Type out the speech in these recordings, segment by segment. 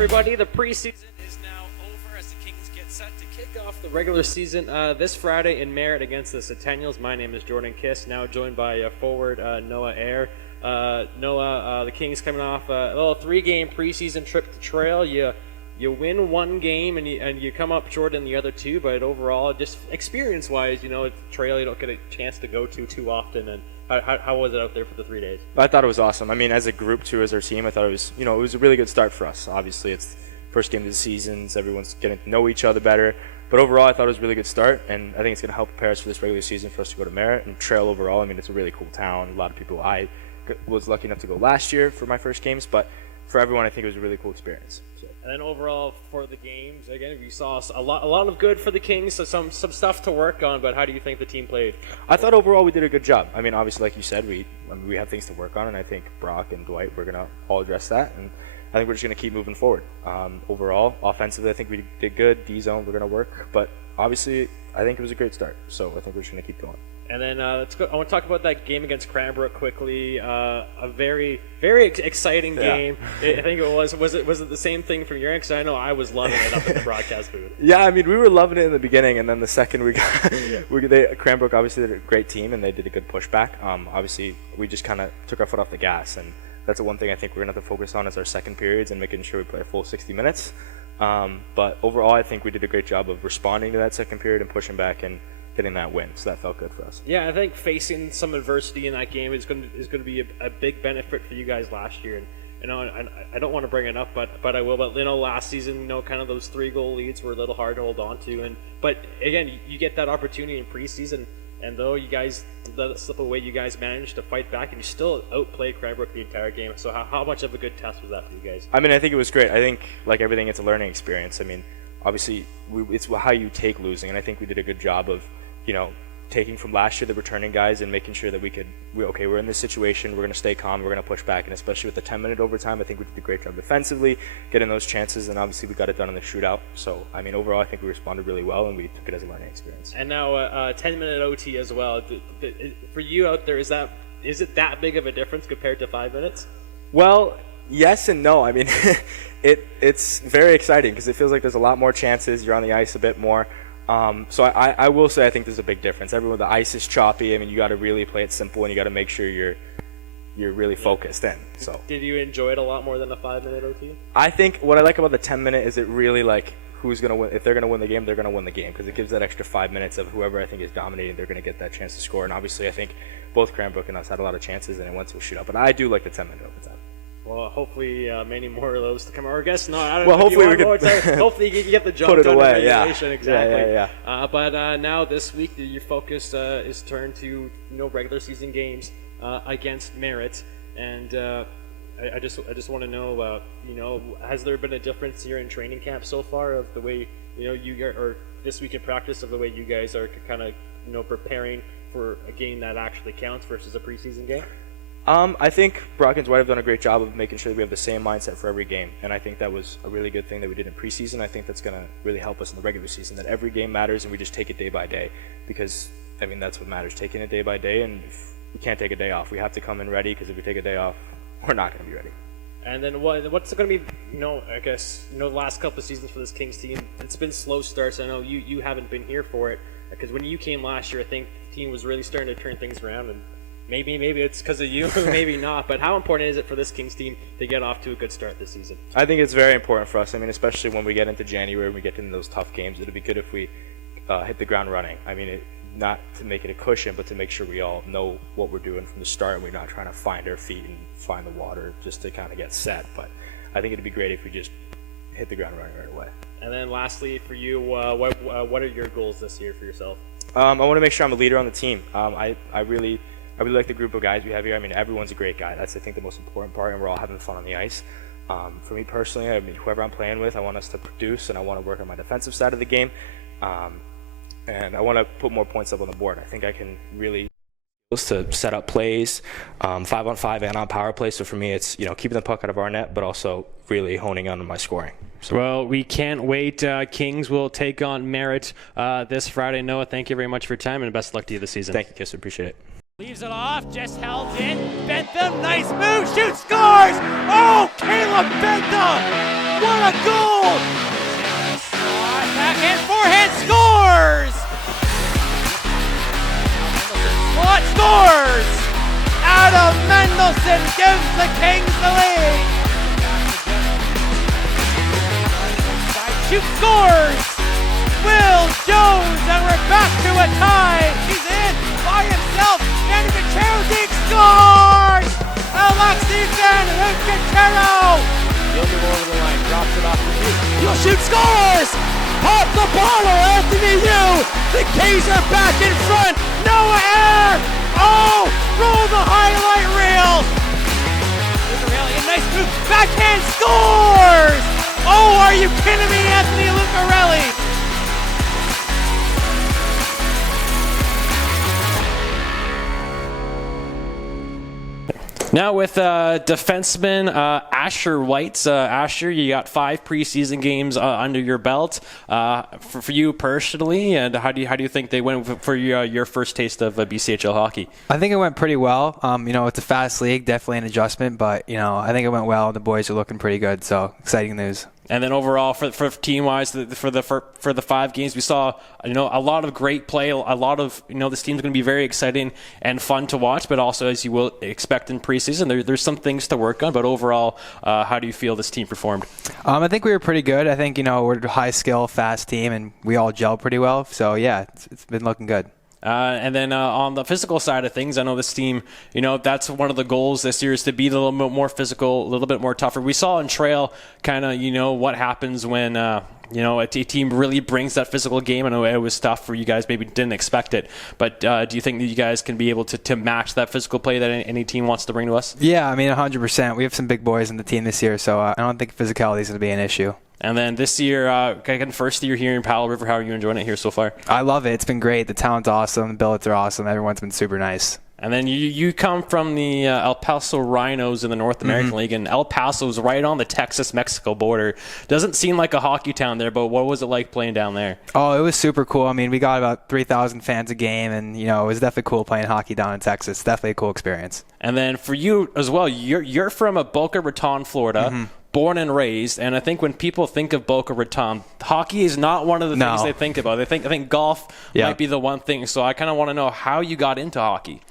everybody. The preseason is now over as the Kings get set to kick off the regular season this Friday in Merritt against the Centennials. My name is Jordan Kiss, now joined by forward Noah Eyre. Noah, the Kings coming off a little 3-game preseason trip to Trail. You win one game and you come up short in the other two, but overall, just experience-wise, Trail you don't get a chance to go to too often. And how was it out there for the 3 days? I thought it was awesome. I mean, as a group too, as our team, I thought it was, it was a really good start for us. Obviously, it's first game of the season, so everyone's getting to know each other better. But overall, I thought it was a really good start, and I think it's going to help prepare us for this regular season for us to go to Merritt and Trail overall. I mean, it's a really cool town. A lot of people. I was lucky enough to go last year for my first games, but for everyone, I think it was a really cool experience. So. And then overall for the games, again, we saw a lot of good for the Kings, so some stuff to work on. But how do you think the team played? I thought overall we did a good job. I mean, obviously, like you said, we have things to work on, and I think Brock and Dwight, we're gonna all address that, and I think we're just gonna keep moving forward. Overall, offensively, I think we did good. D zone, we're gonna work, but obviously, I think it was a great start. So I think we're just gonna keep going. And then let's go. I want to talk about that game against Cranbrook quickly. A very, very exciting game. I think it was. Was it the same thing from your end? Because I know I was loving it up in the broadcast booth. Yeah, I mean, we were loving it in the beginning, and then the second we got, Cranbrook obviously did a great team, and they did a good pushback. Obviously, we just kind of took our foot off the gas, and that's the one thing I think we're gonna have to focus on is our second periods and making sure we play a full 60 minutes. But overall, I think we did a great job of responding to that second period and pushing back and getting that win, so that felt good for us. Yeah, I think facing some adversity in that game is going to be a big benefit for you guys last year. And I don't want to bring it up, but I will. But last season, kind of those 3-goal leads were a little hard to hold on to. But again, you get that opportunity in preseason, and though you guys let it slip away, you guys managed to fight back, and you still outplayed Cranbrook the entire game. So how much of a good test was that for you guys? I mean, I think it was great. I think like everything, it's a learning experience. I mean, obviously, it's how you take losing, and I think we did a good job of taking from last year the returning guys and making sure that we're in this situation, we're going to stay calm, we're going to push back, and especially with the 10-minute overtime, I think we did a great job defensively, getting those chances, and obviously we got it done in the shootout. So, I mean, overall, I think we responded really well, and we took it as a learning experience. And now 10-minute OT as well. For you out there, is it that big of a difference compared to 5 minutes? Well, yes and no. I mean, it's very exciting because it feels like there's a lot more chances, you're on the ice a bit more. So I will say I think there's a big difference. The ice is choppy. I mean, you got to really play it simple, and you got to make sure you're really focused in. So did you enjoy it a lot more than a 5-minute OT? I think what I like about the 10-minute is it really who's gonna win. If they're gonna win the game, they're gonna win the game because it gives that extra 5 minutes of whoever I think is dominating. They're gonna get that chance to score. And obviously, I think both Cranbrook and us had a lot of chances, and it went to a shootout. But I do like the 10-minute overtime. Well, hopefully many more of those to come. Or I guess not. I don't well, know hopefully we can. Hopefully you get the jump put it done away. in regulation. Yeah. Exactly. Yeah. But now this week, your focus is turned to regular season games against Merritt, and I just want to know, has there been a difference here in training camp so far of the way or this week in practice of the way you guys are kind of preparing for a game that actually counts versus a preseason game? I think Brock and Dwight have done a great job of making sure that we have the same mindset for every game, and I think that was a really good thing that we did in preseason. I think that's going to really help us in the regular season, that every game matters and we just take it day by day because, I mean, that's what matters, taking it day by day, and we can't take a day off. We have to come in ready because if we take a day off, we're not going to be ready. And then what's going to be, I guess, the last couple of seasons for this Kings team, it's been slow starts. I know you haven't been here for it because when you came last year, I think the team was really starting to turn things around, and maybe it's because of you, maybe not. But how important is it for this Kings team to get off to a good start this season? I think it's very important for us. I mean, especially when we get into January and we get into those tough games, it'll be good if we hit the ground running. I mean, not to make it a cushion, but to make sure we all know what we're doing from the start and we're not trying to find our feet and find the water just to kind of get set. But I think it'd be great if we just hit the ground running right away. And then lastly, for you, what are your goals this year for yourself? I want to make sure I'm a leader on the team. I really like the group of guys we have here. I mean, everyone's a great guy. That's, I think, the most important part, and we're all having fun on the ice. For me personally, I mean, whoever I'm playing with, I want us to produce, and I want to work on my defensive side of the game. And I want to put more points up on the board. I think I can really to set up plays, 5-on-5 and on power play. So for me, it's keeping the puck out of our net, but also really honing on my scoring. So. Well, we can't wait. Kings will take on Merritt this Friday. Noah, thank you very much for your time, and best of luck to you this season. Thank you, Kiss. Appreciate it. Leaves it off, just held in. Bentham, nice move, shoots, scores! Oh, Caleb Bentham! What a goal! Backhand, forehand, scores! What scores? Adam Mendelson gives the Kings the lead. Shoot, scores! Will Jones, and we're back to a tie. He's in by himself. Danny Cachero scores! Alexi Van Cachero! He'll move over the line, drops it off the feet. You'll shoot, scores! Pop the bottle, Anthony Yu! The Kings are back in front! Noah Eyre! Oh! Roll the highlight reel! Lucarelli, a nice move. Backhand scores! Oh, are you kidding me, Anthony Lucarelli? Now with defenseman Asher Wites. Asher, you got 5 preseason games under your belt. For you personally, and how do you think they went for your first taste of BCHL hockey? I think it went pretty well. It's a fast league, definitely an adjustment, but I think it went well. The boys are looking pretty good, so exciting news. And then overall, for team-wise, for the 5 games, we saw a lot of great play. A lot of this team's going to be very exciting and fun to watch. But also, as you will expect in preseason, there's some things to work on. But overall, how do you feel this team performed? I think we were pretty good. I think we're a high-skill, fast team, and we all gel pretty well. So yeah, it's been looking good. And then on the physical side of things, I know this team, that's one of the goals this year is to be a little bit more physical, a little bit more tougher. We saw in Trail kind of, what happens when, a team really brings that physical game. I know it was tough for you guys, maybe didn't expect it. But do you think that you guys can be able to match that physical play that any team wants to bring to us? Yeah, 100%. We have some big boys in the team this year, so I don't think physicality is going to be an issue. And then this year, first year here in Powell River, how are you enjoying it here so far? I love it. It's been great. The town's awesome. The billets are awesome. Everyone's been super nice. And then you come from the El Paso Rhinos in the North American League, and El Paso's right on the Texas-Mexico border. Doesn't seem like a hockey town there, but what was it like playing down there? Oh, it was super cool. We got about 3,000 fans a game, and it was definitely cool playing hockey down in Texas. Definitely a cool experience. And then for you as well, you're from Boca Raton, Florida. Born and raised, and I think when people think of Boca Raton, hockey is not one of the things they think about. I think golf might be the one thing. So I kind of want to know how you got into hockey.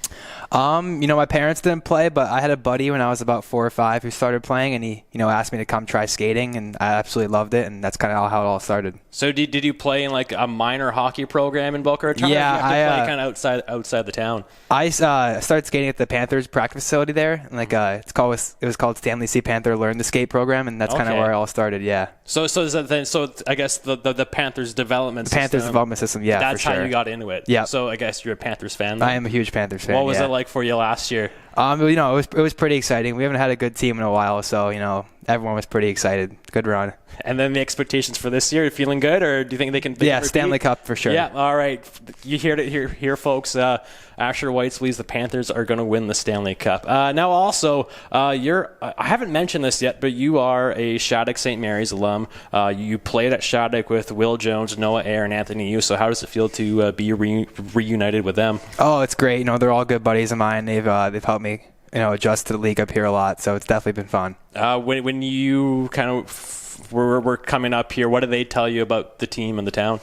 My parents didn't play, but I had a buddy when I was about 4 or 5 who started playing, and he, asked me to come try skating, and I absolutely loved it, and that's kind of how it all started. So did you play in like a minor hockey program in Boca Raton? Yeah, or did you have to play kind of outside the town. I started skating at the Panthers practice facility there, and it was called Stanley C. Panther Learn to Skate program, and that's kind of where it all started. Yeah. So is that then? So I guess the Panthers development system. Panthers development system. Yeah, that's for sure. How you got into it. Yeah. So I guess you're a Panthers fan. Then? I am a huge Panthers fan. What was it like for you last year? It was pretty exciting. We haven't had a good team in a while, so everyone was pretty excited. Good run. And then the expectations for this year, feeling good, or do you think they can? Stanley Cup for sure. Yeah, all right. You heard it here, folks. Asher Wites believes the Panthers are going to win the Stanley Cup. Now, also, I haven't mentioned this yet, but you are a Shattuck St. Mary's alum. You played at Shattuck with Will Jones, Noah Eyre, and Anthony Yu. So how does it feel to be reunited with them? Oh, it's great. They're all good buddies of mine. They've helped me adjust to the league up here a lot. So it's definitely been fun. When you kind of we're coming up here, what do they tell you about the team and the town?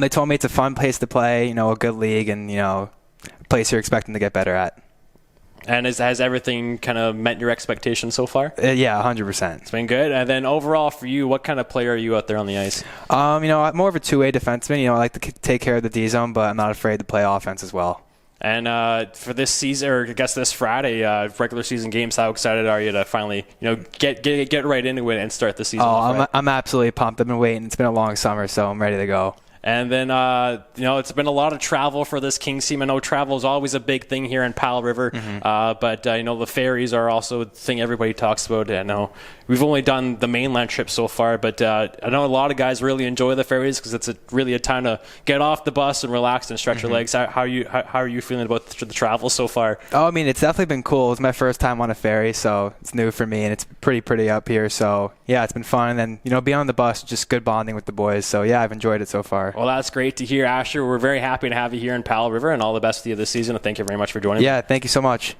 They told me it's a fun place to play, a good league, and a place you're expecting to get better at. And has everything kind of met your expectations so far? Yeah, 100%. It's been good. And then overall for you, what kind of player are you out there on the ice? I'm more of a two-way defenseman. I like to take care of the D zone, but I'm not afraid to play offense as well. And for this season, or I guess this Friday, regular season games, how excited are you to finally, get right into it and start the season? Oh, I'm absolutely pumped. I've been waiting. It's been a long summer, so I'm ready to go. And then, it's been a lot of travel for this Kings team. I know travel is always a big thing here in Powell River, but the ferries are also a thing everybody talks about. I know we've only done the mainland trip so far, but I know a lot of guys really enjoy the ferries because it's really a time to get off the bus and relax and stretch your legs. How are you feeling about the travel so far? Oh, it's definitely been cool. It's my first time on a ferry, so it's new for me, and it's pretty up here. So yeah, it's been fun. And then being on the bus, just good bonding with the boys. So yeah, I've enjoyed it so far. Well, that's great to hear, Asher. We're very happy to have you here in Powell River, and all the best to you this season. And thank you very much for joining me. Yeah, thank you so much.